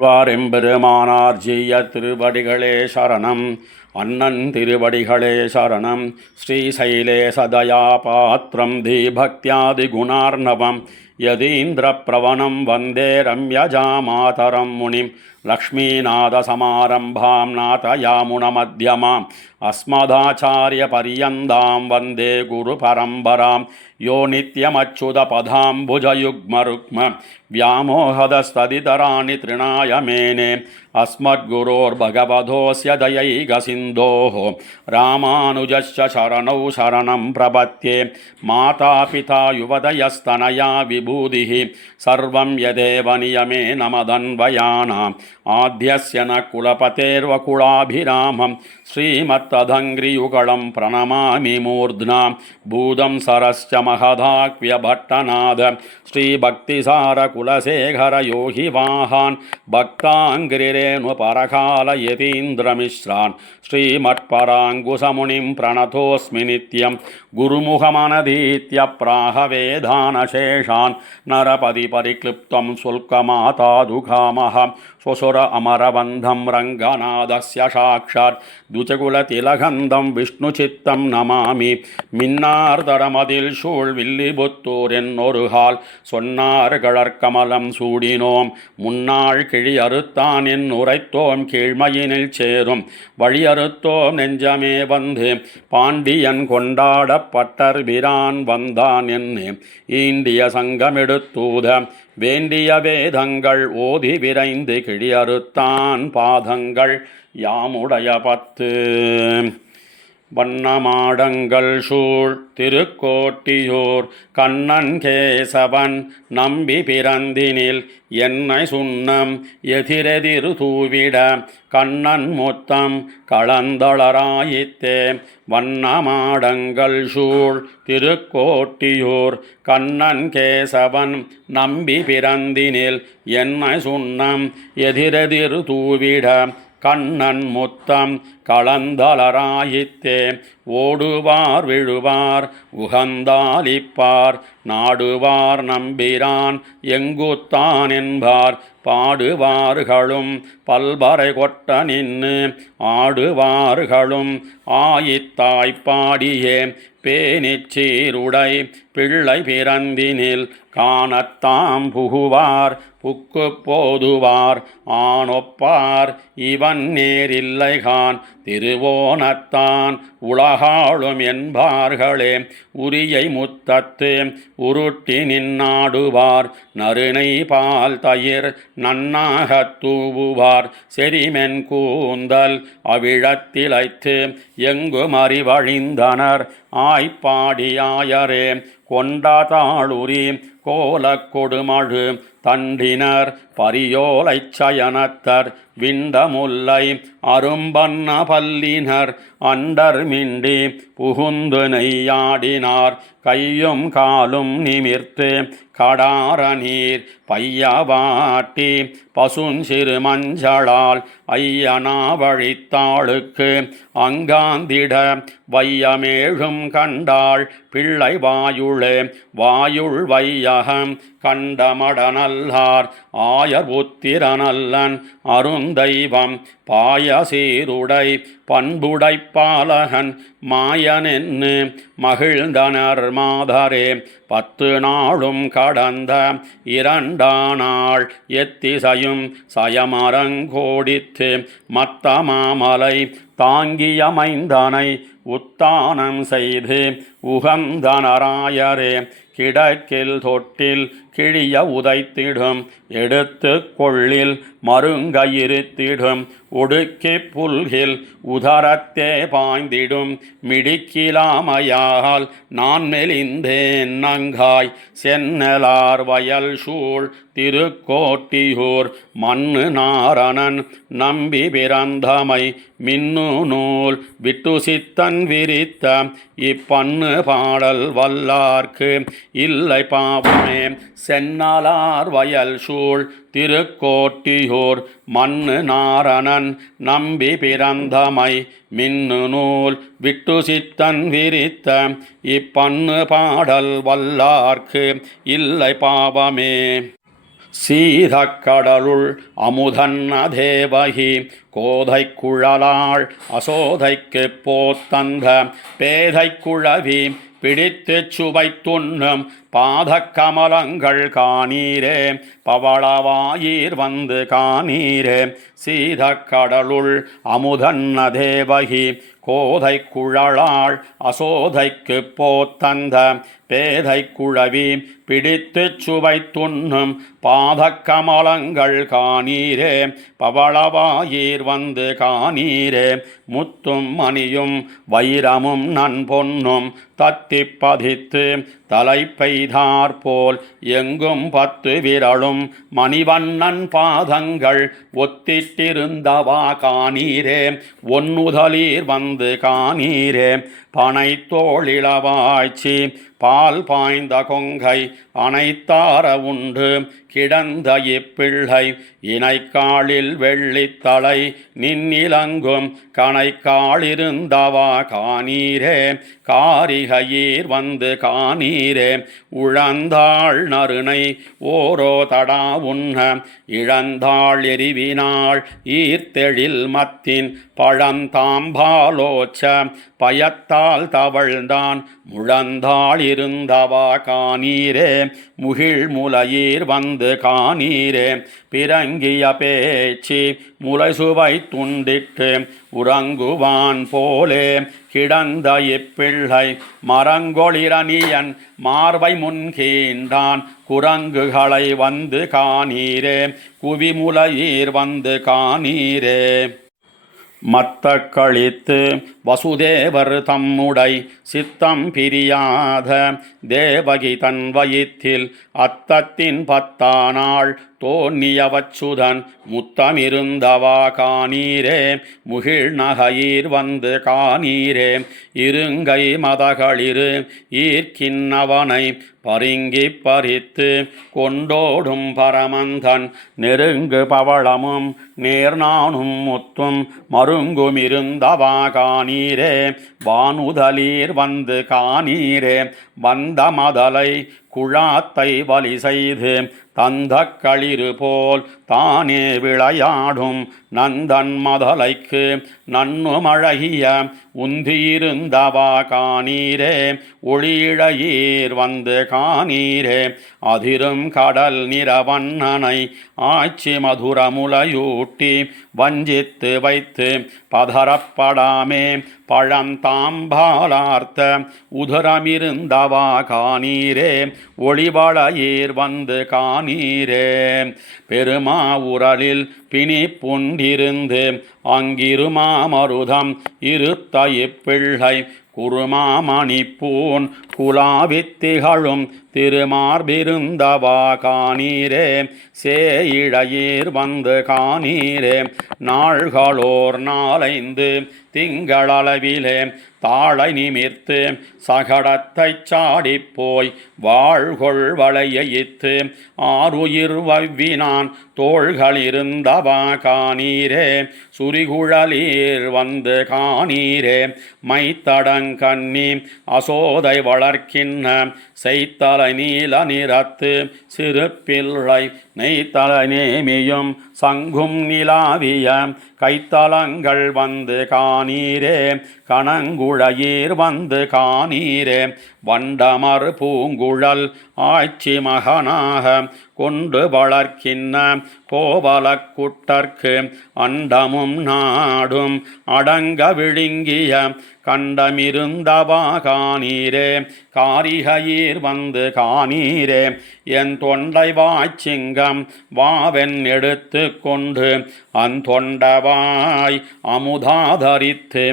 வாரெம்பெருமானார் ஜீய திருவடிகளே சரணம். அண்ணன் திருவடிகளே சரணம். ஸ்ரீசைலே சதயா பாத்திரம் தீபக்தியாதி குணார்ணவம் யதீந்திர பிரவணம் வந்தே ரம்யஜா மாதரம் முனிம் லக்ஷ்மீநாதசமாரம்பாம் நாதயாமுனமத்யமாம் அஸ்மதாச்சாரிய பரியந்தாம் வந்தே குரு பரம்பராம் யோ நித்யமச்சுதபதாம்புஜயுக்மருக்ம व्यामोहदस्तदितराणि तृणाय मेने अस्मद्गुरोर्भगवतोऽस्य दयैकसिन्धोः रामानुजस्य शरणौ शरणं प्रपद्ये मातापिता युवतयस्तनया विभूतिः सर्वं यदेव नियमेन मदन्वयानाम् आद्यस्य न कुलपतेर्वकुलाभिरामं श्रीमत्तदङ्घ्रियुगलं प्रणमामि मूर्ध्ना भूतं सरश्च महदाक्व्यभट्टनाद श्रीभक्तिसार कुलशेखर योगी वाहान् भक्ताङ्घ्रिरेणु परकालयतीन्द्रमिश्रान् श्रीमत्पराङ्कुशमुनिं प्रणतोऽस्मि नित्यं गुरुमुखमनधीत्य प्राहवेदानशेषान् नरपदि परिक्लिप्तं शुल्कमातादुघामः स्वसुर अमरबन्धं रङ्गनाथस्य साक्षात् द्विजकुलतिलगन्धं विष्णुचित्तं नमामि मिन्नार्दरमदिल சூழ் வில்லிபுத்தூர் என்னொருகால் சொன்னார் கழற்கமலம் சூடினோம் முன்னாள் கிழி அறுத்தான் என் உரைத்தோம் கீழ்மையினில் சேரும் வழி அறுத்தோம் நெஞ்சமே வந்து பாண்டியன் கொண்டாடப்பட்டர் பிரான் வந்தான் என்னே ஈண்டிய சங்கமெடுத்தூத வேண்டிய வேதங்கள் ஓதி விரைந்து கிழி அறுத்தான் பாதங்கள் யாமுடைய பத்து வண்ணமாடங்கள் சூழ் திருக்கோட்டியூர் கண்ணன் கேசவன் நம்பி பிறந்தினில் என்னை சுண்ணம் எதிரெதிர் தூவிட கண்ணன் முத்தம் களந்தளராயித்தே வண்ணமாடங்கள் சூழ் திருக்கோட்டியூர் கண்ணன் கேசவன் நம்பி பிறந்தினில் என்னை சுண்ணம் எதிரெதிர் தூவிட கண்ணன் முத்தம் களந்தளராயித்தே ஓடுவார் விழுவார் உகந்தாலிப்பார் நாடுவார் நம்பிரான் எங்குத்தான் என்பார் பாடுவார்களும் பல்பறை கொட்ட நின்று ஆடுவார்களும் ஆயித்தாய்ப்பாடியே பேணிச்சீருடை பிள்ளை பிறந்தினில் காணத்தாம் புகுவார் புக்கு போதுவார் ஆனொப்பார் இவன் நேரில்லைகான் திருவோணத்தான் உலகாளும் என்பார்களே உரியை முத்தத்து உருட்டி நின்னாடுவார் நறுனை பால் தயிர் நன்னாகத் தூவுவார் செரிமென் கூந்தல் அவிழத்திலைத்து எங்கும் அறிவழிந்தனர் ஆய்ப்பாடியாயரே கொண்டாதாளுரி கோலக் கொடுமழு தண்டினர் பரியோலைச் சயனத்தர் விண்டமுல்லை அரும்பன்ன பல்லினர் அண்டர் மிண்டி புகுந்து நெய்யாடினார் கையும் காலும் நிமிர்த்து கடார நீர் பையவாட்டி பசுஞ்சிறு மஞ்சளால் ஐயனா வழித்தாளுக்கு அங்காந்திட வையமேழும் கண்டாள் பிள்ளை வாயுளே வாயுள் வையகம் கண்டமடநல்லார் ஆயர் புத்திரனல்லன் அருந்தெய்வம் பாயசீருடை பண்புடை பாலகன் மாயனென்னு மகிழ்ந்தனர் மாதரே 10 நாளும் கடந்த 2 நாள் எத்திசையும் சயமரங்கோடித்து மத்த மாமலை தாங்கிய மைந்தனை உத்தானம் செய்து உகந்தனராயரே கிடக்கில் தொட்டில் கிழிய உதைத்திடும் எடுத்து கொள்ளில் மருங்கயிருத்திடும் ஒடுக்கி புல்கில் உதரத்தே பாய்ந்திடும் மிடிக்கிலாமையால் நான் மெலிந்தேன் நங்காய் சென்னலார் வயல் சூழ் திருக்கோட்டியூர் மண்ணு நாரணன் நம்பி பிறந்தமை மின்னு நூல் விட்டு சித்தன் விரித்த இப்பண்ணு பாடல் வல்லார்க்கு இல்லை பாவமே சென்னலார் வயல் சூழ் திருக்கோட்டியூர் மண்ணு நாரணன் நம்பி பிறந்தமை மின்னு நூல் விட்டு சித்தன் விரித்த இப்பண்ணு பாடல் வல்லார்க்கு இல்லை பாவமே சீதக்கடலுள் அமுதன்ன தேவகி கோதை குழலாள் அசோதைக்குப் போத்தந்த பேதை குழவி பிடித்துச் சுவைத்துண்ணும் பாதக்கமலங்கள் காணீரே பவளவாயீர் வந்து காணீரே. சீதக்கடலுள் அமுதன்ன தேவகி கோதை குழலாள் அசோதைக்குப் போத்தந்த பேதை குழவி பிடித்துச் சுவைத்துண்ணும் பாதக்கமலங்கள் காணீரே பவளவாயீர் வந்து காணீரே. முத்தும் மணியும் வைரமும் நன்பொன்னும் தத்திப் பதித்து தலை பெய்தாற்போல் எங்கும் 10 விரலும் மணிவண்ணன் பாதங்கள் ஒத்திட்டிருந்தவா காணீரே ஒன்னுதலீர் வந்து காணீரே. பனை தோளிளவாய்ச்சி பால் பாய்ந்த கொங்கை அனைத்தார உண்டு கிடந்த இப்பிள்ளை இணைக்காலில் வெள்ளித்தலை நின்னிலங்கும் கணைக்காலிருந்தவா காணீரே காரிகையீர் வந்து காணீரே. உழந்தாள் நறுனை ஓரோ தடா உண்ண இழந்தாள் எரிவினாள் ஈர்த்தெழில் மத்தின் பழந்தாம்பாலோச்ச பயத்தால் தவழ்ந்தான் முழந்தாள் இருந்தவா காணீரே முகிழ் முலையீர் வந்து காணீரே. பிறங்கிய பேச்சு முலை சுவை துண்டிட்டு உறங்குவான் போலே கிடந்த இப்பிள்ளை மரங்கொளிரணியன் மார்பை முன்கீண்டான் குரங்குகளை வந்து காணீரே குவிமுலையீர் வந்து காணீரே. மத்த கழித்து வசுதேவர் தம்முடை சித்தம் பிரியாத தேவகி தன் வயிற்றில் அத்தத்தின் 10ஆனாள் தோன்னியவச்சுதன் முத்தமிருந்தவா காணீரே முகிழ் நகையீர் வந்து காணீரே. இருங்கை மதகளிரு ஈர்க்கின்னவனை பருங்கி பறித்து கொண்டோடும் பரமந்தன் நெருங்கு பவளமும் நேர்நானும் முத்தும் மருங்குமிருந்தவா காணீரே வானுதலீர் வந்து காணீரே. வந்த மதலை குழாத்தை வலி செய்து தந்த களிறு போல் தானே விளையாடும் நந்தன் மதலைக்கு நன்னுமழகிய உந்தியிருந்தவா காணீரே ஒளியிழையீர் வந்து காணீரே. அதிரும் கடல் நிறவண்ணனை ஆட்சி மதுரமுலையூட்டி வஞ்சித்து வைத்து பதறப்படாமே பழந்தாம்பாலார்த்த உதரமிருந்தவா காணீரே ஒளிவளையீர் வந்து காணீரே. பெருமா உரலில் பிணி புண்டிருந்து அங்கிருமா மருதம் இருத்த இப்பிள்ளை குருமாமணிப்பூன் குலாவித்திகளும் திருமார்பிருந்தவா காணீரே சேயிழையீர் வந்து காணீரே. நாள்களோர் 4 திங்களளவிலே தாளை நிமிர்த்து சகடத்தைச் சாடிப்போய் வாழ்கொள் வளையைத்து ஆறுயிர் வவ்வினான் தோள்களிருந்தவா காணீரே சுரிகுழலீர் வந்து காணீரே. மைத்தடங்கண்ணி அசோதை வளர்க்கின்ன செய்தலை நீல நிறத்து சிறு பிள்ளை நெய்த்தலை நேமியும் சங்கும் நிலாவிய கைத்தலங்கள் வந்து காணீரே கணங்குழையீர் வந்து காணீரே. வண்டமர் பூங்குழல் ஆட்சி மகனாக கொண்டு வளர்க்கின்ன கோவலக் குட்டர்க்கு அண்டமும் நாடும் அடங்க விழுங்கிய கண்டமிருந்தவா காணீரே காரிகையீர் வந்து காணீரே. என் தொண்டை வாய்ச்சிங்கம் வாவென் எடுத்து கொண்டு அந்தொண்டவாய் அமுதாதரித்து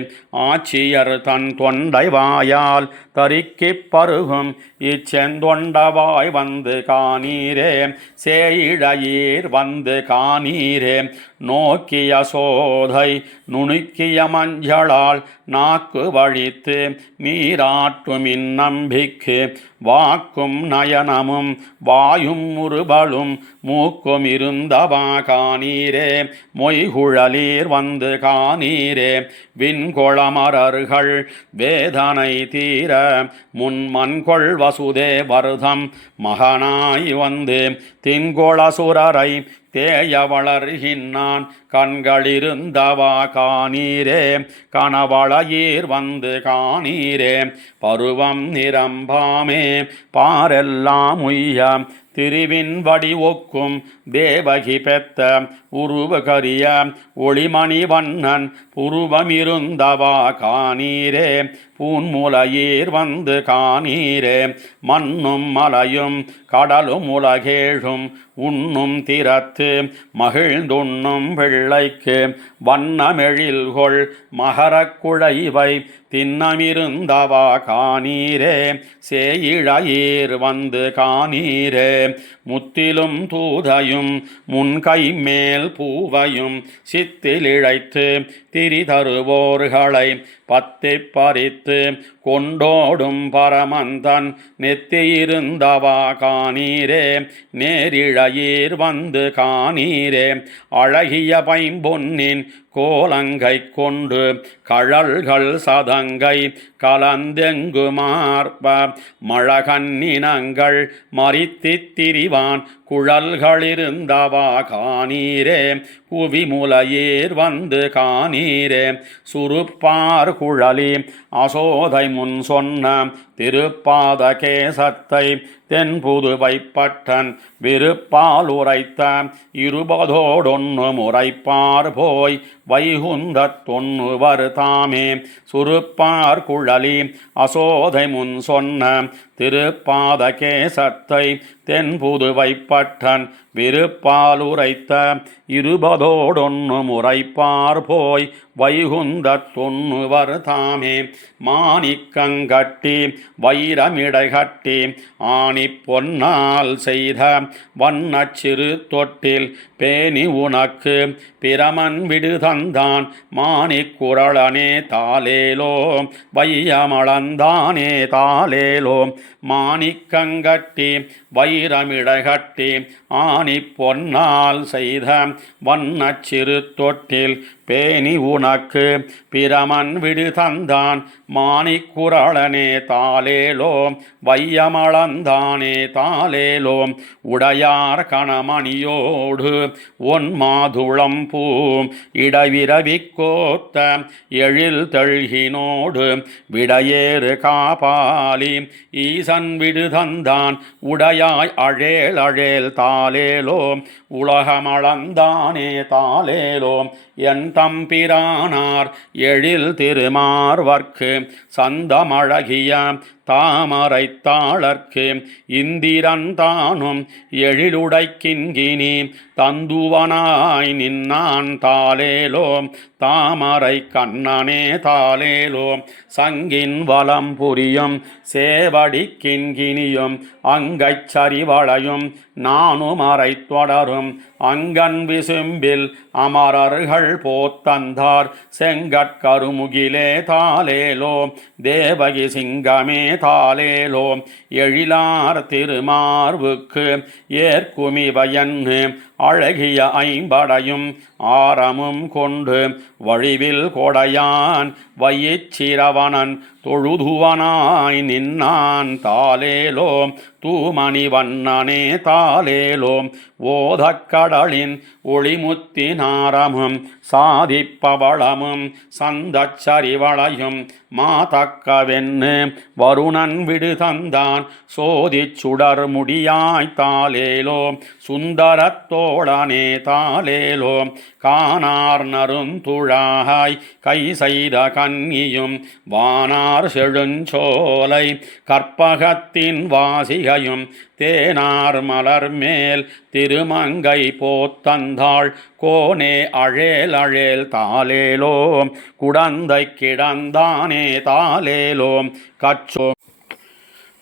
ஆட்சியர் தன் தொண்டை வாயால் தரிக்கிப் பருகும் இச்செந்தொண்டவாய் வந்து காணீரே சேயிழையீர் வந்து காணீரே. நோக்கிய சோதை நுணுக்கிய மஞ்சளால் நாக்கு வழித்து நீராட்டும் இந்நம்பிக்கு வாக்கும் நயனமும் வாயும் முறுபலும் மூக்கும் இருந்தவா காணீரே மொய்குழலீர் வந்து காணீரே விண்கொளமரர்கள் வேதனை தீர முன்மன்கொள் வசுதே வருதம் மகனாய் வந்து தின்கொளசுரரை தேய வளர்கின்னான் கண்களிருந்தவா காணீரே கனவளையீர் வந்து காணீரே பருவம் நிரம்பாமே பாரெல்லாம் உய்ய திருவின் வடி ஒக்கும் தேவகி பெத்த உருவகரிய ஒளிமணி வண்ணன் புருவமிருந்தவா காணீரே பூன்முலையீர் வந்து காணீரே மண்ணும் மலையும் கடலும் உலகேழும் உண்ணும் திறத்து மகிழ்ந்துண்ணும் பிள்ளைக்கு வண்ணமெழில்கொள் மகரக் குழைவை திண்ணமிருந்தவா காணீரே சேயிழையீர் வந்து காணீரே முத்திலும் தூதையும் முன்கை மேல் பூவையும் சித்திலிழைத்து திரிதருவோர்களை பத்தி பறித்து கொண்டோடும் பரமந்தன் நெத்தியிருந்தவா காணீரே நேரிழையீர் வந்து காணீரே அழகிய பைம்பொன்னின் கோலங்கை கொண்டு கழல்கள் சதங்கை கலந்தெங்கு மார்ப மழகன்னினங்கள் மறித்தித் திரிவான் குழல்களிருந்தவா காணீரே குவிமுலையீர் வந்து காணீரே சுருப்பார் குழலி அசோதை முன் சொன்ன திருப்பாத கேசத்தை தென்புதுவைப்பட்டன் விருப்பால் உரைத்த இருபதோடொன்னு முறைப்பார் போய் வைகுந்தத் தொன்னுவர் தாமே சுருப்பார் குழலி அசோதை முன் சொன்ன திருப்பாத கேசத்தை தென்புதுவைப்பட்டன் விருப்பால் உரைத்த இருபதோடொன்னு முறைப்பார் போய் வைகுந்தத் தொன்னுவர் தாமே மாணிக்கங்கட்டி வைரமிடை கட்டி ஆணி பொன்னால் செய்த வண்ணச் சிறு தொட்டில் பேணி உனக்கு பிரமன் விடு தந்தான் மாணிக்குரளனே தாலேலோ வையமளந்தானே தாலேலோ மாணிக்கங்கட்டி வைரமிடை கட்டி ஆணி பொன்னால் செய்த வண்ணச் சிறு தொட்டில் பேணி உனக்கு பிரமன் விடு தந்தான் மாணிக்குரளனே தாலேலோ வையமளந்தானே தாலேலோ உடையார் கணமணியோடு ஒன் மாதுளம் பூ இடவிரவிக் கோத்த எழில் தெள்கினோடு விடையேறு காபாலி ஈசன் விடு தந்தான் உடையாய் அழேல் அழேல் தாலேலோ உலகமளந்தானே தாலேலோ என் தம்பிரானார் எழில் திருமார்வர்க்கு சந்தமழகிய தாமரைத்தாளர்க்கு இந்திரன் தானும் எழிலுடைக்கின்கினி தந்துவனாய் நின்னான் தாலேலோ தாமரை கண்ணனே தாலேலோ சங்கின் வலம் புரியும் சேவடிக்கின்கினியும் அங்கைச் சரிவளையும் நானுமறை தொடரும் அங்கன் விசும்பில் அமரர்கள் போத்தந்தார் செங்கட்கருமுகிலே தாலேலோ தேவகி சிங்கமே தாலேலோ எழிலார் திருமார்வுக்கு ஏற்குமிவையன்னு அழகிய ஐம்படையும் ஆரமும் கொண்டு வழிவில் கொடையான் வயிற்றிரவணன் தொழுதுவனாய் நின்னான் தாலேலோ தூமணி வண்ணனே தாலேலோ ஓதக்கடலின் ஒளிமுத்தினாரமும் சாதிப்பவளமும் சந்தச்சரிவளையும் மாதக்கவென்னு வருணன் விடு தந்தான் சோதிச் சுடர் முடியாய் தாலேலோ சுந்தரத்தோழனே தாலேலோ காணார் நருந்துழாய் கை செய்த கன்னியும் வானார் செழுஞ்சோலை கற்பகத்தின் வாசிகையும் தேனார் மலர் மேல் திருமங்கை போத்தந்தாள் கோனே அழேல் அழேல் தாலேலோ குடந்தை கிடந்தானே தாலேலோ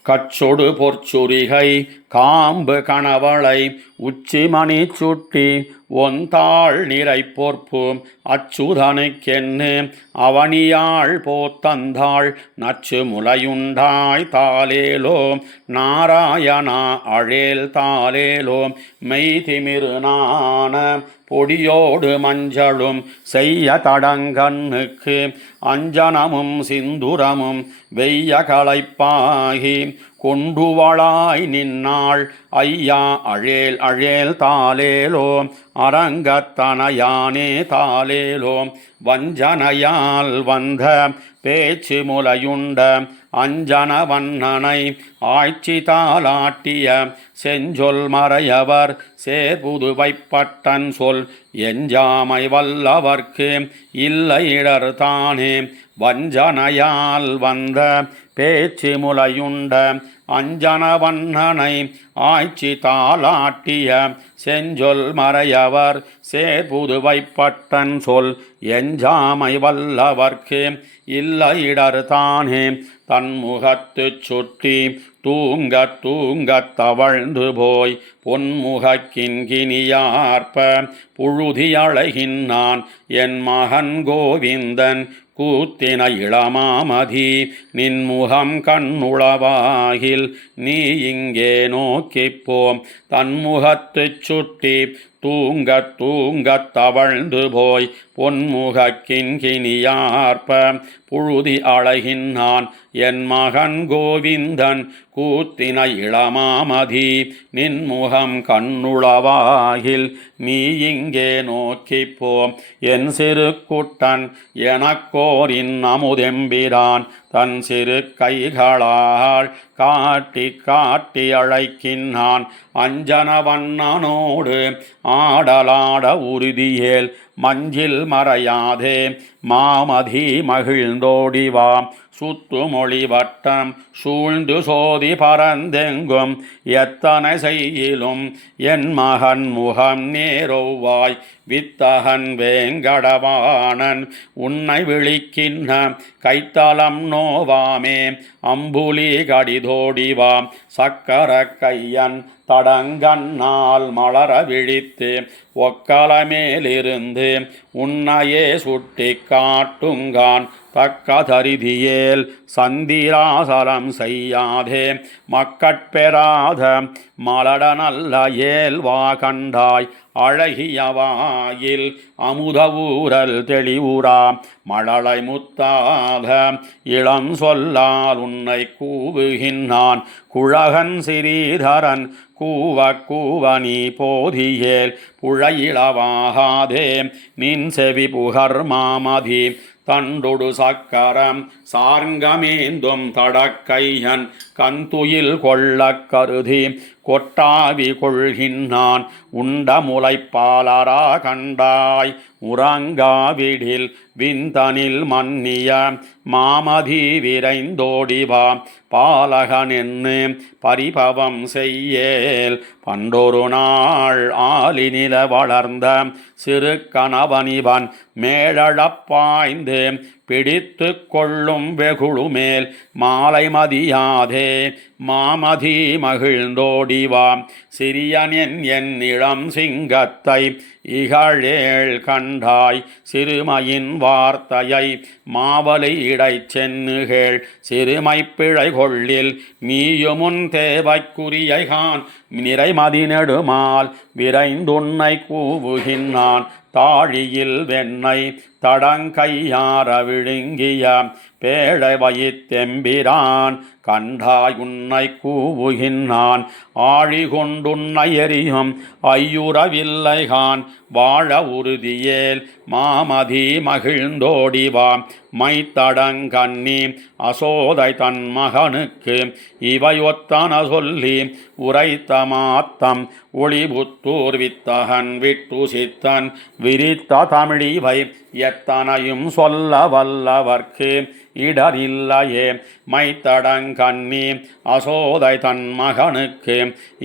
கச்சொடு பொற்சுரிகை காம்பு கணவளை உச்சிமணி சுட்டி ஒந்தாள் நிறை பொற்பு அச்சுதனுக்கென்னு அவனியாள் போத்தந்தாள் நச்சு முலையுண்டாய் தாலேலோ நாராயணா அழேல் தாலேலோ மெய்திமிருநான பொடியோடு மஞ்சளும் செய்ய தடங்கண்ணுக்கு அஞ்சனமும் சிந்துரமும் வெய்ய களைப்பாகி கொண்டுவளாய் நின்னாள் ஐயா அழேல் அழேல் தாலேலோ அரங்கத்தனையானே தாலேலோ வஞ்சனையால் வந்த பேச்சு முலையுண்ட அஞ்சன வண்ணனை ஆய்ச்சி தாலாட்டிய செஞ்சொல் மறையவர் சேர்புதுவைப்பட்டன் சொல் எஞ்சாமை வல்லவர்க்கு இல்லை இடர் தானே வஞ்சனையால் வந்த பேச்சு முலையுண்ட அஞ்சன வண்ணனை ஆய்ச்சி தாலாட்டிய செஞ்சொல் மறையவர் சேர்புதுவைப்பட்டன் சொல் எஞ்சாமை வல்லவர்க்கு இல்லை இடர் தானே தன்முகத்துச் சுற்றி தூங்கத் தூங்கத் தவழ்ந்து போய் பொன்முகக்கின்கினியார்ப்ப புழுதி அழகின்னான் என் மகன் கோவிந்தன் கூத்தின இளமாமதி நின்முகம் கண்ணுளவாகில் நீ இங்கே நோக்கிப்போம் தன்முகத்துச் சுட்டி தூங்கத் தூங்கத் தவழ்ந்து போய் பொன்முகக்கின்கினியார்ப்ப புழுதி அழகின்னான் என் மகன் கோவிந்தன் கூத்தின இளமாமதி நின்முகம் கண்ணுளவாகில் நீ இங்கே நோக்கிப்போம் என் சிறு குட்டன் எனக்கோரின் அமுதெம்பிரான் தன் சிறு கைகளால் காட்டி காட்டி அழைக்கின்றான் அஞ்சன வண்ணனோடு ஆடலாட உறுதியேல் மஞ்சில் மறையாதே மாமதி மகிழ்ந்தோடிவாம் சுத்துமொழி வட்டம் சூழ்ந்து சோதி பரந்தெங்கும் எத்தனை செய்யிலும் என் மகன் முகம் நேரோவாய் வித்தகன் வேங்கடவாணன் உன்னை விழிக்கின்ற கைத்தலம் நோவாமே அம்புலி கடிதோடிவாம் சக்கர கையன் தடங்கண்ணால் மலர விழித்து ஒக்கலமேலிருந்து உன்னையே சுட்டி காட்டுங்கான் தக்க தரிதியேல் சந்திராசலம் செய்யாதே மக்கட்பெறாத மலட நல்ல ஏல்வா கண்டாய் அழகியவாயில் அமுத ஊரல் தெளிவுரா மழலை முத்தாக இளம் சொல்லால் உன்னை கூவுகின்றான் குழகன் சிறீதரன் கூவ கூவ நீ போதியேல் புழையிளவாகாதே நின் செவி புகர் மாமதி தண்டொடு சக்கரம் சார்ங்கமேந்தும் தடக்கையன் கந்துயில் கொள்ள கருதி கொட்டாவி கொள்கின்றான் உண்ட முளைப்பாலரா கண்டாய் உறங்காவிடில் விந்தனில் மன்னிய மாமதி விரைந்தோடிவா பாலகன் என்று பரிபவம் செய்யேல் பண்டொரு நாள் ஆலினில வளர்ந்த சிறு கணவனிவன் மேழப்பாய்ந்து பிடித்து கொள்ளும் வெகுழுமேல் மாலை மதியாதே மாமதி மகிழ்ந்தோடிவாம் சிறியன் என் இளம் சிங்கத்தை இகழேள் கண்டாய் சிறுமையின் வார்த்தையை மாவலை இடை சென்னுகேள் சிறுமை பிழை கொள்ளில் நீயுமுன் தேவைக்குரியகான் நிறைமதி நெடுமால் விரைந்துன்னை கூவுகின்றான் தாழியில் வெண்ணை தடங்கையார விழுங்கிய பேழை வயித்தெம்பிரான் கண்டாய் உன்னை கூவுகின்றான் ஆழி கொண்டுன்னை எரியும் ஐயுறவில்லைகான் வாழ உறுதியேல் மாமதி மகிழ்ந்தோடிவாம் மைத்தடங்கண்ணி அசோதை தன் மகனுக்கு இவையொத்தன சொல்லி உரைத்த மாத்தம் ஒளிபுத்தூர் வித்தகன் விட்டு சித்தன் விரித்த தமிழிவை எத்தனையும் சொல்ல வல்லவர்க்கு இடரில்லையே மைத்தடங்கண்ணி அசோதை தன் மகனுக்கு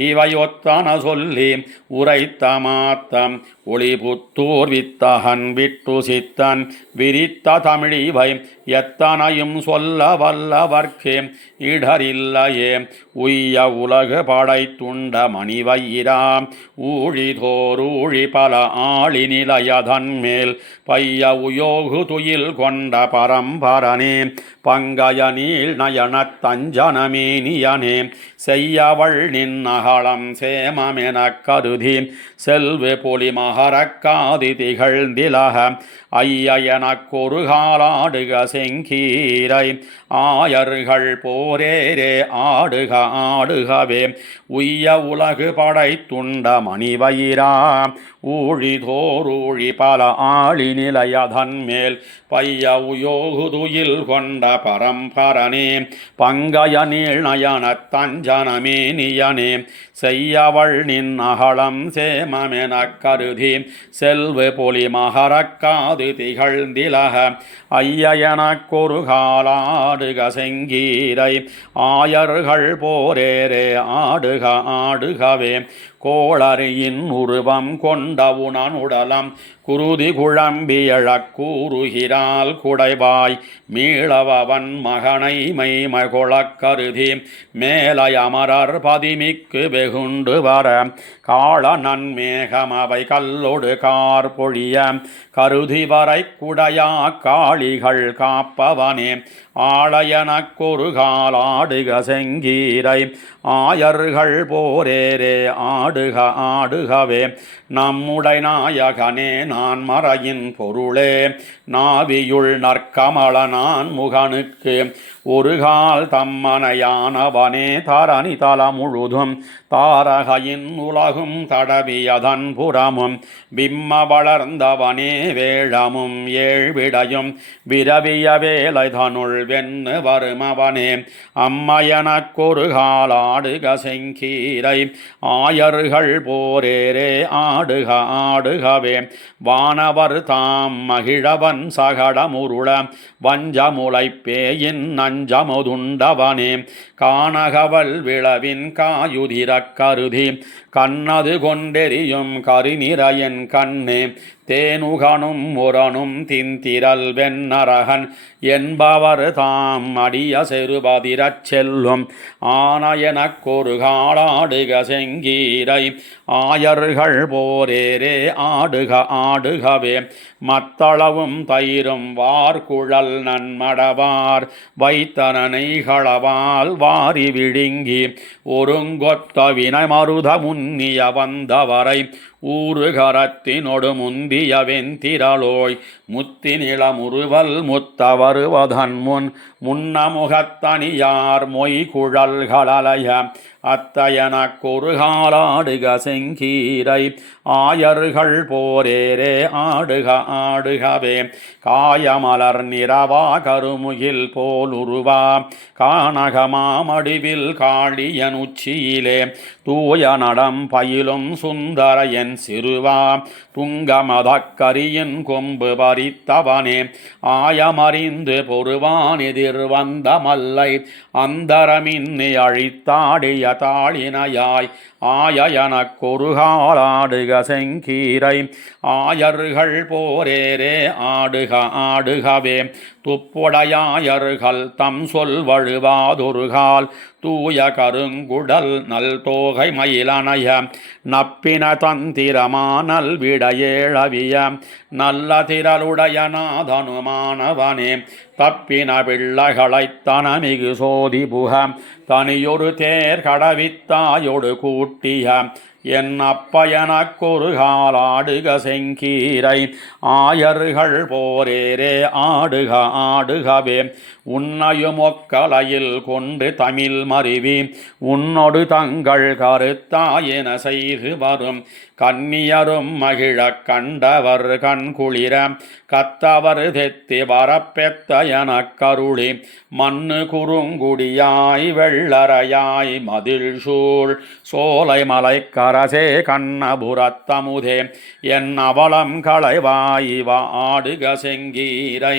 இவையொத்தன சொல்லி உரைத்த மாத்தம் ஒளிபுத்தூர் வித்தகன் விட்டு சித்தன் விரித்த தமிழிவை எத்தனையும் சொல்ல வல்லவர்க்கு இடரில்லையே உய்ய உலகு படைத்துண்ட மணிவயிராம் ஊழிதோரூழி பல ஆளி நிலையதன்மேல் பைய உயோகு துயில் கொண்ட பரம்பரனே பங்கய நீள் நயனத் தஞ்சனமேனியனே செய்யவள் நின்னகலம் சேமமெனக் கருதி செல்வு பொலி மகரக்காதி திகழ்ந்திலக ஐயனக்கொரு காலாடுக செங்கீரை ஆயர்கள் போரேரே ஆடுக ஆடுகவே உய்ய உலகு படைத்துண்ட மணிவயிரா ஊழிதோரூழி பல ஆளி நிலையதன்மேல் பைய உயோகுதுயில் கொண்ட பரம்பரனே பங்கய நீள் நயனத் தஞ்சனமேனியனே செய்யவள் நின் அகலம் சேமமெனக் கருதி செல்வு பொலி மகரக்காது திகழ்ந்திலக ஐயனக்கொரு காலாடுக செங்கீரை ஆயர்கள் போரேரே ஆடுக ஆடுகவே கோளரியின் உருவம் கொண்ட உணனுடலம் குருதி குழம்பியழக் கூறுகிறாள் குடைவாய் மீளவன் மகனை மைமகொளக் கருதி மேலையமரர் பதிமிக்கு வெகுண்டு வர காள நன்மேகமவை கல்லொடு கார் பொழிய கருதி வரை குடையா காளிகள் காப்பவனே ஆளையனக்கொரு காலாடுக செங்கீரை ஆயர்கள் போரேரே ஆடுக ஆடுகவே நம்முடை நாயகனே நான் மறையின் பொருளே நாவியுள் நற்கமல நான் முகனுக்கு ஒரு கால் தம்மனையானவனே தரணி தல முழுதும் தாரகையின் உலகும் தடவியதன் புறமும் பிம்ம வளர்ந்தவனே வேழமும் ஏழ்விடையும் விரவிய வேலை தனுள் வெண்ணு வருமவனே அம்மையனக்கொரு காலாடுக செங்கீரை ஆயர்கள் போரேரே ஆடுக ஆடுகவே வானவர் தாம் மகிழவன் சகடமுருள வஞ்சமுலை பேயின் நஞ்சமுதுண்டவனே கானகவல் விளவின் காயுதிரக் கருதி கண்ணது கொண்டெறியும் கரிநிறையன் கண்ணே தேனுகனும் முரனும் திந்திரல் வெண்ணரகன் என்பவர் தாம் அடிய செருபதிரச் செல்லும் ஆனயனக்கொரு காலாடுக செங்கீரை ஆயர்கள் போரேரே ஆடுக ஆடுகவே மத்தளவும் தயிரும் வார்குழல் நன்மடவார் வைத்தனனைகளவால் வாரி விழுங்கி ஒருங்கொத்த வினை மருத முன்னிய வந்தவரை ஊறுகரத்தினொடு முந்திய வெந்திரலோய் முத்தி நிலமுறுவல் முத்த வருவதன் முன் முன்னமுகத்தனியார் மொய் குழல்களலைய அத்தையனக்கொரு காலாடுக செங்கீரை ஆயர்கள் போரேரே ஆடுக ஆடுகவே காயமலர் நிறவா கருமுகில் போலுருவா கானகமாமடிவில் காளியன் உச்சியிலே தூய நடம் பயிலும் சுந்தரையன் சிறுவா துங்கமதக்கரியின் கொம்பு பறித்தவனே ஆயமறிந்து பொறுவான் எதிர் வந்த மல்லை அந்தரமின்னி அழித்தாடிய தாளினையாய் ஆயனக்கொரு காலாடுக செங்கீரை ஆயர்கள் போரேரே ஆடுக ஆடுகவே துப்புடையாயர்கள் தம் சொல் வழுவாதொருகால் தூய கருங்குடல் நல் தோகை மயிலனைய நப்பின தந்திரமானல் விடையேழவிய நல்ல திரளுடைய நாதனுமானவனே தப்பின பிள்ளைகளைத் தனமிகு சோதி புக தனியொரு தேர் கடவித்தாயொடு கூட்டிய என் அப்பயனக்கொரு காலாடுக செங்கீரை ஆயர்கள் போரேரே ஆடுக ஆடுகவே உன்னையுமொக்கலையில் கொண்டு தமிழ் மருவி உன்னொடு தங்கள் கருத்தாயென செய்து வரும் கன்னியரும் மகிழக் கண்டவர் கண்குளிர கத்தவர் தெத்தி வரப்பெத்த எனக் கருளி மண்ணு குறுங்குடியாய் வெள்ளரையாய் மதில் சூழ் சோலை மலைக்கர கரசே கண்ணபுரத்தமுதே என் அவலம் களைவாயிவ ஆடுக செங்கீரை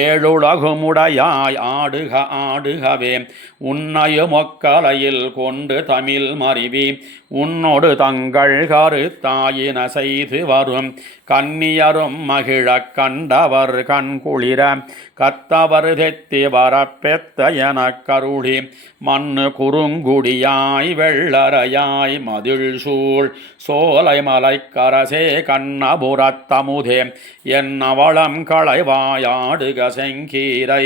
ஏழுலகுமுடையாய் ஆடுக ஆடுகவே உன்னையும் ஒக்கலையில் கொண்டு தமிழ் மறிவி உன்னோடு தங்கள் கருத்தாயின செய்து வரும் கன்னியரும் மகிழக் கண்டவர் கண்குளிர கத்தவர் தெத்தி வரப்பெத்த எனக் கருளி மண்ணு குறுங்குடியாய் வெள்ளரையாய் மதில் சூழ் சோலை மலைக்கரசே கண்ணபுரத்தமுதே என் அவலம் களைவாயாடுக செங்கீரை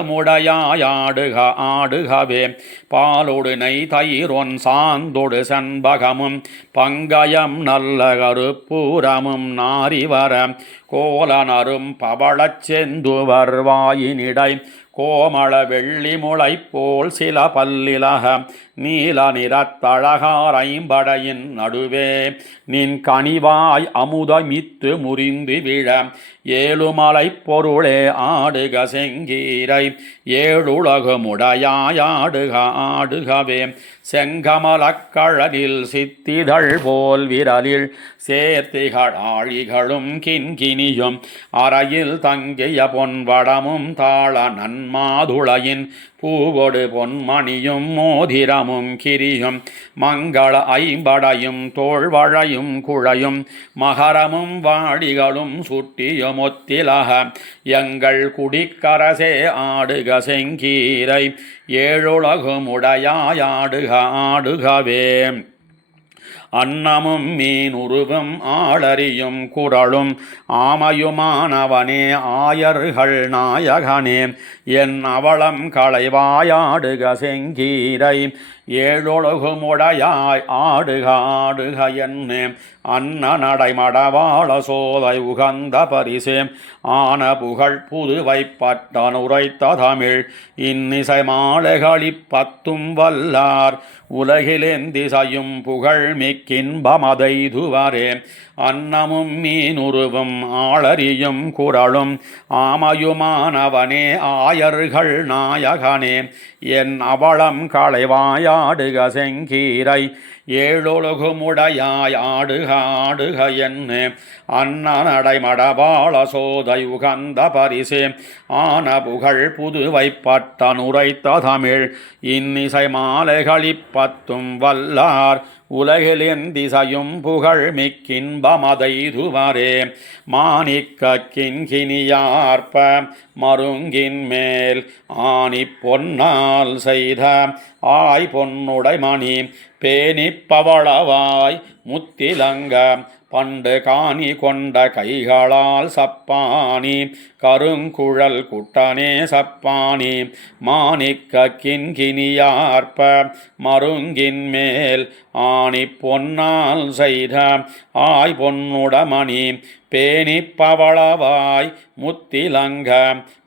ஏழுலகமுடையாயாடுக ஆடுகவே பாலொடு நெய் தயிரொன் சாந்தொடு செண்பகமும் பங்கயம் நல்ல கருப்பூரமும் நாரிவர கோலனரும் பவளச் செந்துவர் வாயினிடை கோமள வெள்ளி முளை போல் சில பல்லிலக நீல நிறத்தழகார் ஐம்படையின் நடுவே நின் கனிவாய் அமுதமித்து முறிந்து விழ ஏழுமலை பொருளே ஆடுக செங்கீரை ஏழுலகுமுடையாயாடுக ஆடுகவே செங்கமலக்கழலில் சித்திதழ் போல் விரலில் சேர்த்திகள் ஆழிகளும் கிண்கிணியும் அறையில் தங்கிய பொன்வடமும் தாள நன்மாதுளையின் பூவொடு பொன்மணியும் மோதிரமும் கிரியும் மங்கள ஐம்படையும் தோள்வழையும் குழையும் மகரமும் வாடிகளும் சுட்டியும் ஒத்திலக எங்கள் குடிக்கரசே ஆடுக செங்கீரை ஏழுலகுமுடையாயாடுக ஆடுகவே அன்னமும் மீன் உருவும் ஆளறியும் குரலும் ஆமையுமானவனே ஆயர்கள் நாயகனே என் அவலம் களைவாயாடுக செங்கீரை ஏழுலகுமுடையாய் ஆடுக ஆடுக என்னே அன்ன நடைமடவாள சோதை உகந்த பரிசே ஆன புகழ் புதுவை பட்டான் உரைத்த தமிழ் இன்னிசை மாலைகளிப் பத்தும் வல்லார் உலகிலெந்திசையும் புகழ் மிக்கின்பமதைதுவரே அன்னமும் மீனுருவும் ஆளறியும் குரலும் ஆமையுமானவனே ஆயர்கள் நாயகனே என் அவலம் களைவாயாடுக செங்கீரை ஏழுலகுமுடையாய் ஆடுக ஆடுக என்னே அன்ன நடைமடவாள சோதை உகந்த பரிசே ஆன புகழ் புதுவை பட்டான் உரைத்த தமிழ் இன்னிசை மாலைகளிப் பத்தும் வல்லார் உலகிலெந்திசையும் புகழ் மிக்கின்பமதைதுவரே மாணிக்க கிண்கிணியார்ப்ப மருங்கின் மேல் ஆணி பொன்னால் செய்த ஆய் பொன்னுடைமணி பேணிப்பவளவாய் முத்திலங்க பண்டு காணி கொண்ட கைகளால் சப்பானி கருங்குழல் குட்டனே சப்பானி மாணிக்க கிண்கிணியார்ப்ப மருங்கின் மேல் ஆணி பொன்னால் செய்த ஆய் பொன்னுடமணி பேணிப்பவளவாய் முத்திலங்க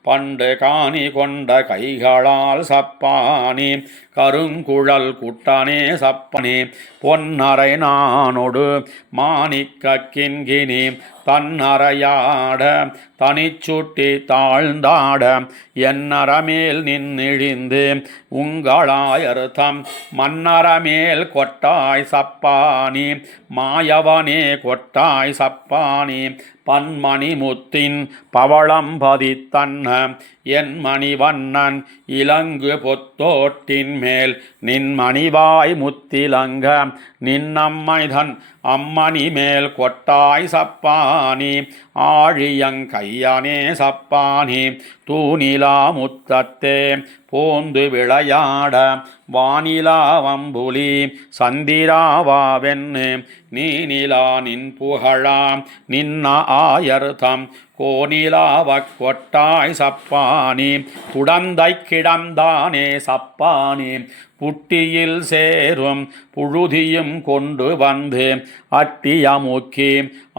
பண்டு காணி கொண்ட கைகளால் சப்பானி கருங்குழல் குட்டனே சப்பனே பொன்னரை நானொடு மாணிக்க கிண்கிணி தன்னறையாட தனிச்சுட்டி தாழ்ந்தாட என்னறமேல் நின்னிழிந்து உங்களாயர்த்தம் மன்னரமேல் கொட்டாய் சப்பானி மாயவனே கொட்டாய் சப்பானி பன்மணி முத்தின் பவளம் பதித்தன்ன என் மணிவண்ணன் இலங்கு பொத்தோட்டின் மேல் நின்மணிவாய் முத்திலங்க நின்னம்மைதன் அம்மணி மேல் கொட்டாய் சப்பானி ஆழியங்கையனே சப்பானி தூணிலா முத்தத்தே போந்து விளையாட வானிலா வம்புலி சந்திராவாவென்னு நீனிலா நின் புகழாம் நின்ன ஆயர்தம் கோனிலாவக் கொட்டாய் சப்பானி குடந்தை கிடந்தானே சப்பானி புட்டியில் சேரும் புழுதியும் கொண்டு வந்து அட்டியமுக்கி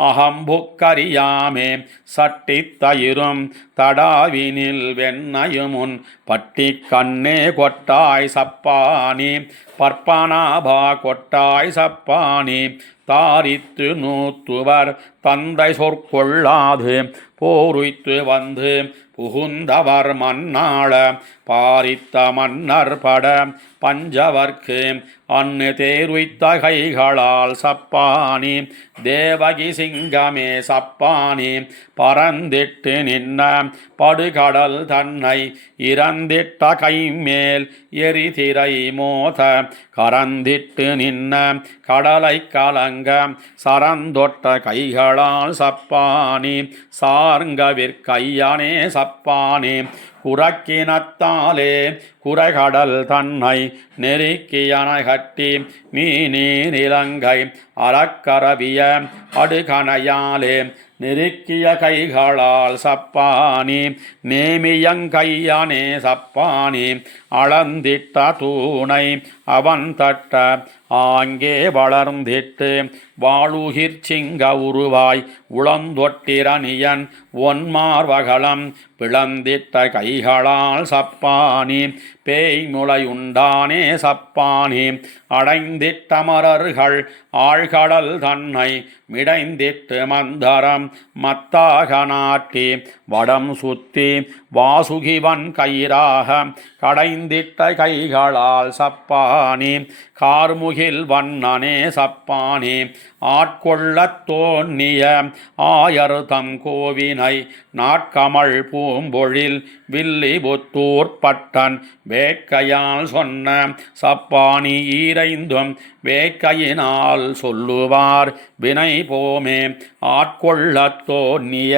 அகம்புக்கறியாமே சட்டி தயிரும் தடாவினில் வெண்ணையுமுன் பட்டி கண்ணே கொட்டாய் சப்பானி பற்பனாபா கொட்டாய் சப்பானி தாரித்து நூத்துவர் தந்தை சொற்கொள்ளாது போருய்த்து வந்து புகுந்தவர் மன்னாள பாரித்த மன்னர் பட பஞ்சவர்க்கு அன்னு தேருய்த்த கைகளால் சப்பானி தேவகி சிங்கமே சப்பானி பறந்திட்டு நின்ன படுகடல் தன்னை இறந்திட்ட கைமேல் எரிதிரை மோத கரந்திட்டு நின்ன கடலை கலங்க சரந்தொட்ட கைகளால் சப்பானி சார்ங்கவிற்கையனே சப்பானி குறக்கினத்தாலே குறைகடல் தன்னை நெருக்கியன கட்டி மீனீர் இலங்கை அறக்கரவிய அடுகணையாலே நெருக்கிய கைகளால் சப்பானி நேமியங்கையனே சப்பானி அளந்திட்ட தூணை அவன் தட்ட ஆங்கே வளர்ந்திட்டு வாழுகிர் சிங்க உருவாய் உளந்தொட்டிரணியன் ஒன்மார்வகளம் பிளந்திட்ட கைகளால் சப்பானி பேய்முளையுண்டானே சப்பானி அடைந்திட்ட மரர்கள் ஆழ்கடல் தன்னை மிடைந்திட்டு மந்தரம் மத்தாக நாட்டி வடம் சுத்தி வாசுகிவன் கயிறாக கடைந்திட்ட கைகளால் சப்பானி கார்முகில் வண்ணனே சப்பானி ஆட்கொள்ளத் தோன்னிய ஆயர்தம் கோவினை நாட்கமழ் பூம்பொழில் வில்லிபுத்தூர் பட்டன் வேட்கையால் சொன்ன சப்பானி ஈரைந்தும் வேட்கையினால் சொல்லுவார் வினை போமே ஆட்கொள்ளத் தோன்னிய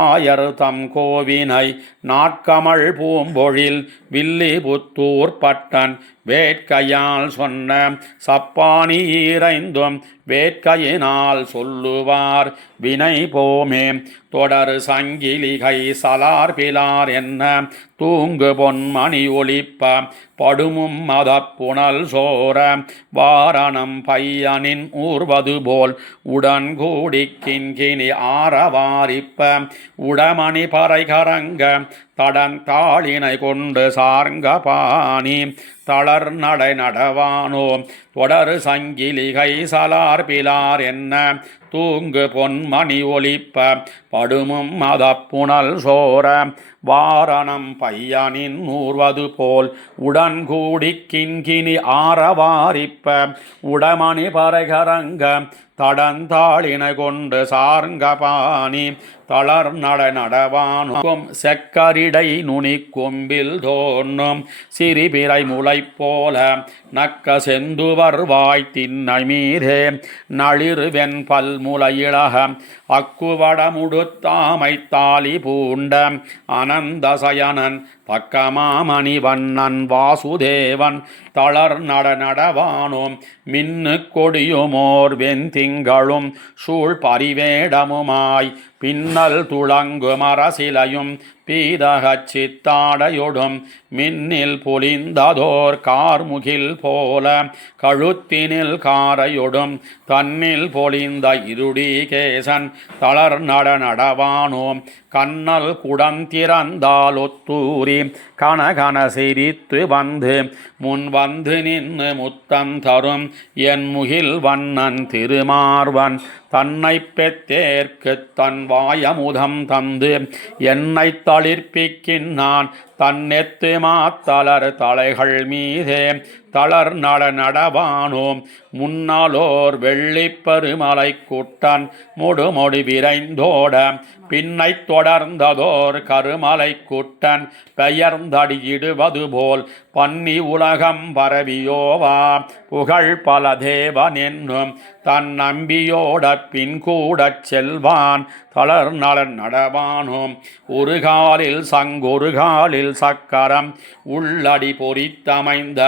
ஆயர்தம் கோவினை நாட்கமழ் பூம்பொழில் வில்லிபுத்தூர் பட்டன் வேட்கையால் சொன்ன சப்பானி ஈரைந்தும் வேட்கையினால் சொல்லுவார் வினை போமே தொடர் சங்கிலிகை சலார் பிலார் என்ன தூங்கு பொன்மணி ஒளிப்ப படுமும் மதப்புணல் சோர வாரணம் பையனின் ஊர்வது போல் உடன் கூடிக்கின்கினி ஆரவாரிப்ப உடமணி பறை கரங்க தடன் தாளினை கொண்டு சார்ங்க பாணி தளர் நடை நடவானோ தொடர் சங்கிலிகை சலார் பிலார் என்ன தூங்கு பொன்மணி ஒளிப்ப படுமும் மதப்புணல் சோர வாரணம் பையனின் ஊர்வது போல் உடன் கூடி கிண்கிணி ஆரவாரிப்ப உடமணி பறைகரங்க தடந்தாளினை கொண்டு சார்ங்க பாணி தளர் நட நடவானும் செக்கரிடை நுனி கொம்பில் தோன்றும் சிறிபிறை முளை போல நக்க செந்துவர் வாய் திண்ணை மீதே நளிர் வெண்பல் முளையிழக அக்குவடமுடுத்தாமை தாலி பூண்ட அனந்தசயனன் பக்கமாமணி வண்ணன் வாசுதேவன் தளர் நட நடவானோம் மின்னு கொடியுமோர் வெண்திங்களும் சூழ் பரிவேடமுமாய் பின்னல் துளங்கு மரசிலையும் பீதகச் சித்தாடையொடும் மின்னில் பொலிந்ததோர் கார்முகில் போல கழுத்தினில் காரையொடும் தன்னில் பொலிந்த இருடி கேசன் தளர் நட நடவானோம் கண்ணல் குடந்திறந்தால் ஒத்தூரி கனகன சிரித்து வந்து முன் வந்து நின்று முத்தம் தரும் என் முகில் வண்ணன் திருமார்வன் தன்னை பெத்தேற்கு தன் வாயமுதம் தந்து என்னை தளிர்ப்பிக்கின்றான் தன்னெத்து மாத்தளர் தலைகள் மீதே தளர் நட நடவானோம் முன்னாலோர் வெள்ளிப்பெருமலை குட்டன் முடுமொடி விரைந்தோட பின்னை தொடர்ந்ததோர் கருமலை குட்டன் பெயர்ந்தடியிடுவது போல் பன்னி உலகம் பரவியோவா புகழ் பல தேவன் என்னும் தன் நம்பியோட பின் கூடச் செல்வான் தளர் நலன் நடவானோம் ஒரு காலில் சங்கொரு காலில் சக்கரம் உள்ளடி பொறித்தமைந்த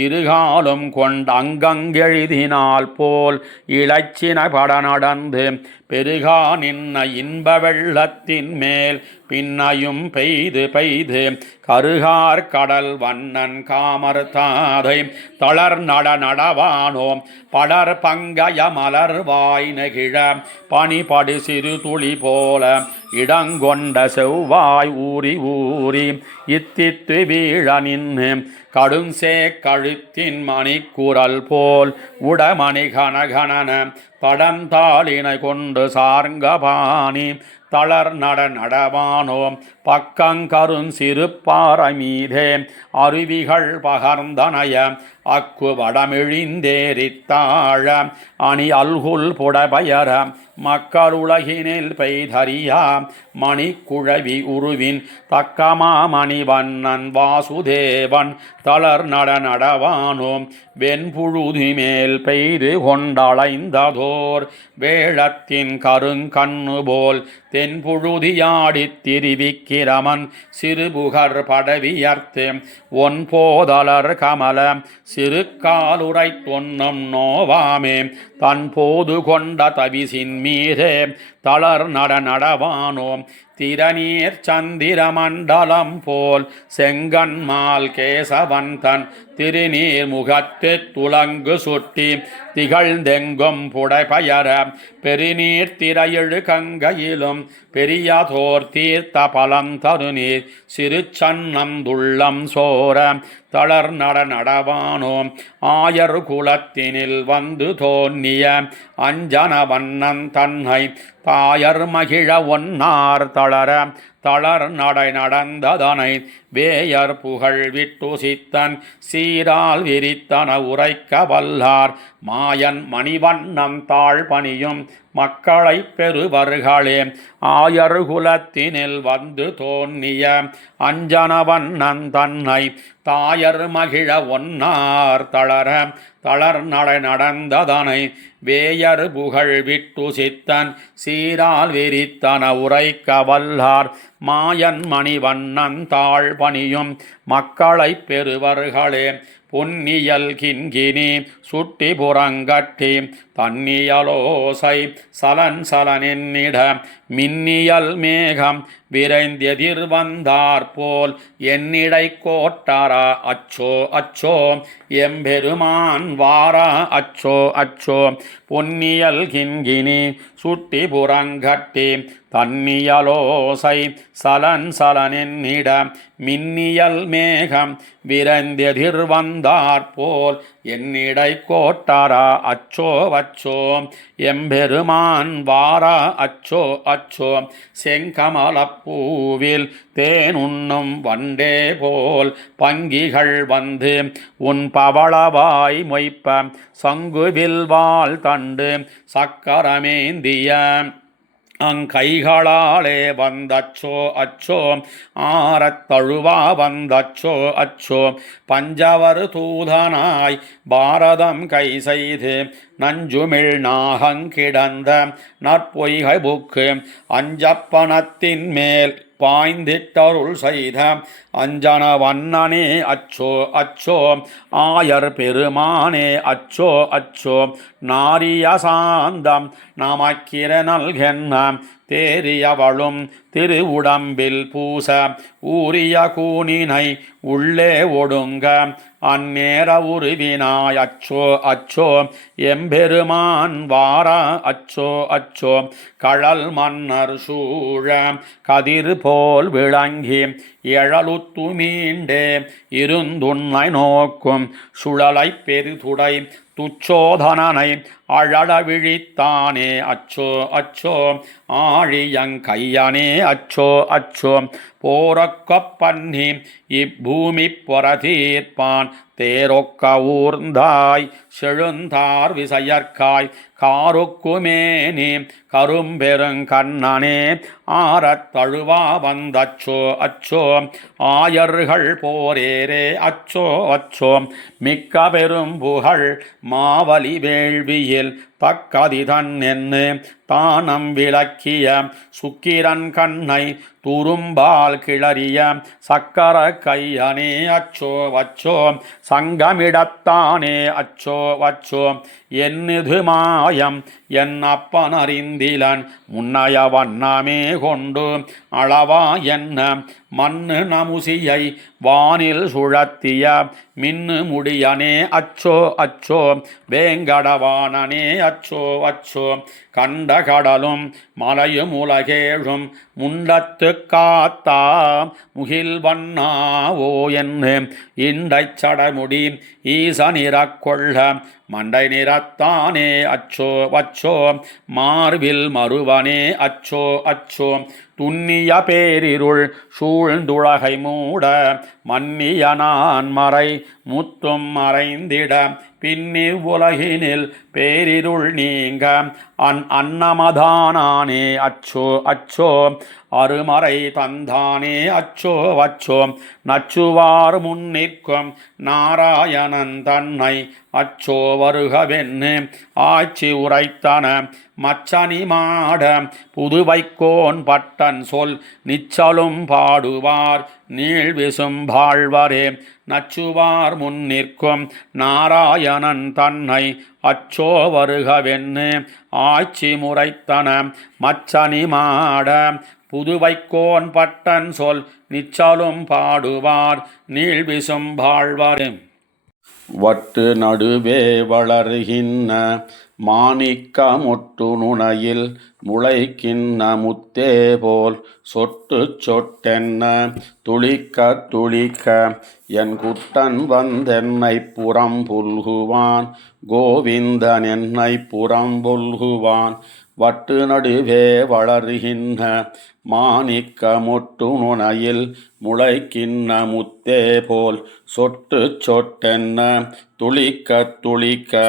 இருகாலும் கொண்ட அங்கங்கெழுதினால் போல் இலச்சின பட நடந்து பெருகா நின்ன இன்ப வெள்ளத்தின் மேல் பின்னையும் பெய்து பெய்து கருகார் கடல் வண்ணன் காமர் தாதை தளர் நட நடவானோம் படர் பங்கய மலர் வாய் நெகிழ பனிபடு சிறு துளி போல இடங்கொண்ட செவ்வாய் ஊறி ஊறி இத்தித்து வீழ நின்று கடுஞ்சே கழுத்தின் மணிக்குரல் போல் உடமணி கனகனன தடந்தாளினை கொண்டு சார்ங்கபாணி தளர் நடவானோம் பக்கங்கருஞ் சிறுப்பாறை மீதே அருவிகள் பகர்ந்தனைய அக்கு வடமிழிந்தேரித்தாழ அணி அல்குல் புடபயர மக்களுலகினில் பெய்தறியா மணிக்குழவி உருவின் தக்கமா மணிவண்ணன் வாசுதேவன் தளர் நடவானோம் வெண்புழுதி மேல் பெய்து கொண்டளைந்ததோர் வேளத்தின் கருங்கண்ணு போல் தென்புழுதியாடித் திரிவிக்கிரமன் சிறுபுகர் படவியர்த்து ஒன் போதலர் கமல சிறு காலுரை தொன்னும் நோவாமே தன் போது கொண்ட தவிசின் மீதே தளர் நடவானோம் திரநீர் சந்திர மண்டலம் போல் செங்கன்மால் கேசவன் தன் திருநீர் முகத்து துலங்கு சுட்டி திகழ்ந்தெங்கும் புடைபயர பெருநீர் திரையெழு கங்கையிலும் பெரியதோர் தீர்த்த பலம் தருநீர் சிறு சன்னம் துள்ளம் சோர தளர் நடவானோம் ஆயர் குலத்தினில் வந்து தோன்னிய அஞ்சனவண்ணன் தன்னை தாயர் மகிழ ஒன்னார் தளர் நடந்ததனை வேயர் புகழ் விட்டு சித்தன் சீரால் விரித்தன உரைக்க வல்லார் மாயன் மணிவண்ணம் தாழ் பணியும் மக்களை பெறுவர்களே ஆயர் குலத்தினில் வந்து தோன்னிய அஞ்சனவண்ணன் தன்னை தாயர் மகிழ ஒன்னார் தளர் நடந்ததனை வேயர் புகழ் விட்டு சித்தன் சீரால் விரித்தன உரைக்க வல்லார் மாயன் மணிவண்ணன் தாழ் பணியும் மக்களை பெறுவர்களே பொன்னியல் கிண்கினி சுட்டி புறங்கட்டி தன்னியலோசை சலனென்னிட மின்னியல் மேகம் விரைந்தெதிர் வந்தாற்போல் என்னிடை கோட்டாரா அச்சோ எம்பெருமான் வாரா அச்சோ பொன்னியல் கிண்கினி சுட்டி புறங்கட்டி தன்னியலோசை சலனென்னிட மின்னியல் மேகம் விரைந்தெதிர் வந்தாற்போல் என்னிடை கோட்டாரா அச்சோ எம்பெருமான் வாரா அச்சோ செங்கமலப்பூவில் தேனுண்ணும் வண்டே போல் பங்கிகள் வந்து உன் பவளவாய் மொய்ப்ப சங்குவில் வாள் தண்டு சக்கரமேந்திய அங்கைகளாலே வந்தச்சோ ஆரத் தழுவா வந்தச்சோ பஞ்சவர் தூதனாய் பாரதம் கை செய்து நஞ்சுமிழ் நாகங்கிடந்த நற்பொய்கை புக்கு அஞ்சப்பனத்தின் மேல் பாய்ந்திட்டருள் செய்த அஞ்சன வண்ணனே அச்சோ ஆயர் பெருமானே அச்சோ நாரிய சாந்தம் நமக்கிர நல்கென்ன தேரியவளும் திருவுடம்பில் பூச ஊரிய கூனினை உள்ளே ஒடுங்க அந்நேர உருவினாய் அச்சோ எம்பெருமான் வாரா அச்சோ கழல் மன்னர் சூழ கதிர் போல் விளங்கி எழலுத்து மீண்டே இருந்துன்னை நோக்கும் சுழலை பெருதுடை துச்சோதனனை அழட விழித்தானே அச்சோ ஆழியங்கையனே அச்சோ போரக்கப் பண்ணி இப்பூமி பொறதீர்ப்பான் தேரொக்க ஊர்ந்தாய் செழுந்தார் விசையற்காய் காருக்குமேனி கரும்பெருங்கண்ணனே ஆரத் தழுவா வந்தச்சோ ஆயர்கள் போரேரே அச்சோ மிக்க பெரும் புகழ் மாவலி வேள்வியில் தக்கதிதன் என்று தானம் விளக்கிய சுக்கிரன் கண்ணை துரும்பால் கிளறிய சக்கர கையனே அச்சோ சங்கமிடத்தானே அச்சோ என்னது மாயம் என் அப்பன் அறிந்திலன் முன்னைய வண்ணமே கொண்டு அளவா என்ன மண்ணு நமுசியை வானில் சுழத்திய மின்னு முடியனே அச்சோ வேங்கடவானனே அச்சோ அச்சோ கண்ட கடலும் மலையும் உலகேழும் முண்டத்து காத்தா முகில் வண்ணாவோ என்று இண்டைச் சடமுடி ஈசனிறக் கொள்ள மண்டை நிறத்தானே அச்சோ அச்சோ மார்பில் மறுவனே அச்சோ அச்சோ துன்னிய பேரிருள் சூழ்ந்துலகை மூட மன்னிய நான் மறை முத்தும் மறைந்திட பின்னிவ் உலகினில் பேரிருள் நீங்க அன்னமதானானே அச்சோ அச்சோ அருமறை தந்தானே அச்சோ அச்சோ நச்சுவார் முன்னிற்கும் நாராயணன் தன்னை அச்சோ வருகவென்னு ஆட்சி உரைத்தன மச்சனி மாட புதுவைக்கோன் பட்டன் சொல் நிச்சலும் பாடுவார் நீழ்விசும் வாழ்வரே நச்சுவார் முன்னிற்கும் நாராயணன் தன்னை அச்சோ வருகவென்னு ஆட்சி முறைத்தன மச்சனி மாட புதுவைக்கோன் பட்டன் சொல் நிச்சலும் பாடுவார் நீழ்விசும் வாழ்வரே. வட்டு நடுவே வளர்கின்ற மாணிக்க மொட்டு நுணையில் முளைக்கின்ற முத்தே போல் சொட்டு சொட்டென்ன துளிக்க துளிக்க என் குட்டன் வந்தென்னை புறம் புல்குவான் கோவிந்தன் என்னை புறம் புல்குவான். வட்டு நடுவே வளர்கின்ற மாணிக்க மொட்டு நுணையில் முளைக்கின்ற முத்தே போல் சொட்டு சொட்டென்ன துளிக்க துளிக்க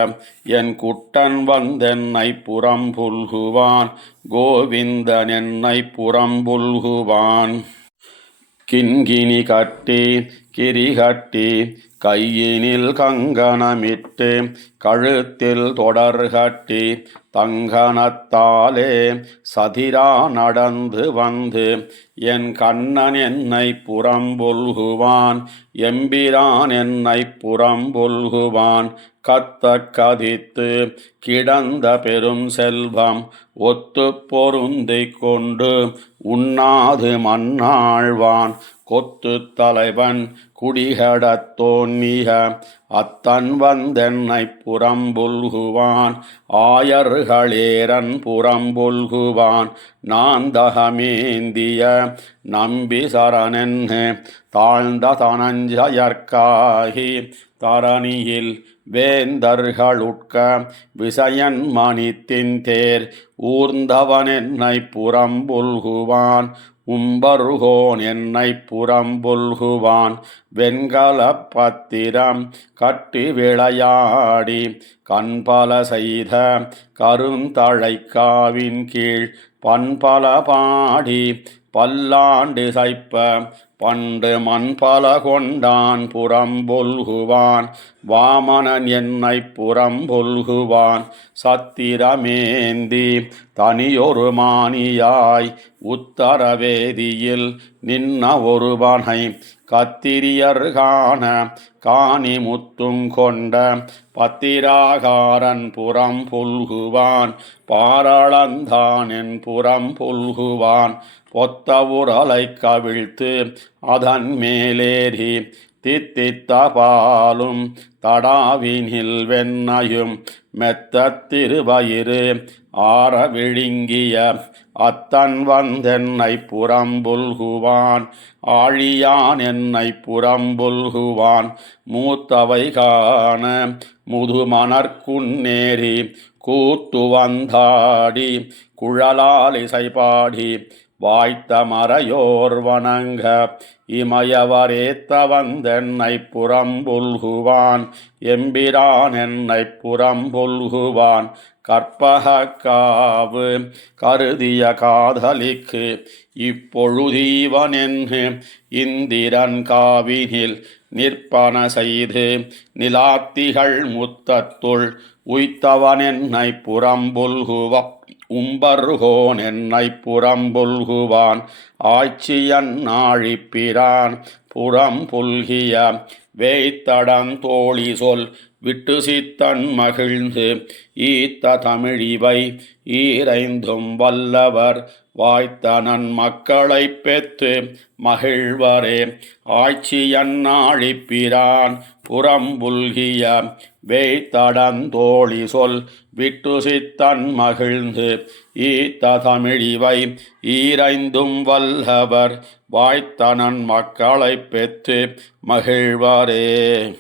என் குட்டன் வந்தென்னை புறம் புல்குவான் கோவிந்தன் என்னை புறம் புல்குவான். கிண்கிணி கட்டி கிரிகட்டி கையினில் கங்கணமிட்டு கழுத்தில் தொடர்கட்டி தங்கனத்தாலே சதிரா நடந்து வந்து என் கண்ணன் என்னை புறம் புல்குவான் எம்பிரான் என்னை புறம் புல்குவான். கத்த கதித்து கிடந்த பெரும் செல்வம் ஒத்து பொருந்திக் கொண்டு உண்ணாது மண்ணாழ்வான் கொத்து தலைவன் குடிகடத் தோன்னிய அத்தன் வந்தென்னை புறம் புல்குவான் ஆயர்களேரன் புறம் புல்குவான். நாந்தகமேந்திய நம்பி சரணென்னு தாழ்ந்த தனஞ்சயற்காகி தரணியில் வேந்தர்களுட்க விசயன் மணித்தின் தேர் ஊர்ந்தவன் என்னை புறம் புல்குவான் உம்பருகோன் என்னை புறம் புல்குவான். வெண்கல பத்திரம் கட்டி விளையாடி கண்பல செய்த கருந்தழைக்காவின் கீழ் பண்பல பாடி பல்லாண்டு சைப்ப பண்டு மண்பல கொண்டான் புறம் புல்குவான் வாமனன் என்னை புறம் புல்குவான். சத்திரமேந்தி தனியொரு மானியாய் உத்தரவேதியில் நின்ன ஒருவனை கத்திரியர்கான காணி முத்துங்கொண்ட பத்திராகாரன் புறம் புல்குவான் பாரளந்தான் என் புறம் புல்குவான். பொத்த உரலை கவிழ்த்து அதன் மேலேறி தித்தித்த பாலும் தடாவினில் வெண்ணையும் மெத்த திருவயிறு ஆற விழுங்கிய அத்தன் வந்தென்னை புறம் புல்குவான் ஆழியான் என்னை புறம் புல்குவான். மூத்தவை காண முதுமணற்குன்னேறி கூத்து வந்தாடி குழலால் இசைபாடி வாய்த்த மறையோர் வணங்க இமயவரேத்த வந்தென்னை புறம் புல்குவான் எம்பிரான் என்னை புறம் புல்குவான். கற்பக காவு கருதிய காதலிக்கு இப்பொழுதீவன் என்று இந்திரன் காவினில் நிற்பன செய்து நிலாத்திகள் முத்தத்துள் உய்த்தவன் என்னை புறம் புல்குவான் உம்பர்கோன் என்னை புறம் புல்குவான். ஆட்சியன் நாழிப்பிரான் புறம் புல்கிய வேய்த்தடம் தோழி சொல் விட்டு சித்தன் மகிழ்ந்து ஈத்த தமிழிவை ஈரைந்தும் வல்லவர் வாய்த்த நன்மக்களைப் பெற்று மகிழ்வரே. ஆய்ச்சியன்னாழிப்பிரான் புறம்புல்கிய வேய்த்தடந்தோழி சொல் விட்டு சித்தன் மகிழ்ந்து ஈத்த தமிழிவை ஈரைந்தும் வல்லவர் வாய்த்த நன்மக்களைப் பெற்று மகிழ்வரே.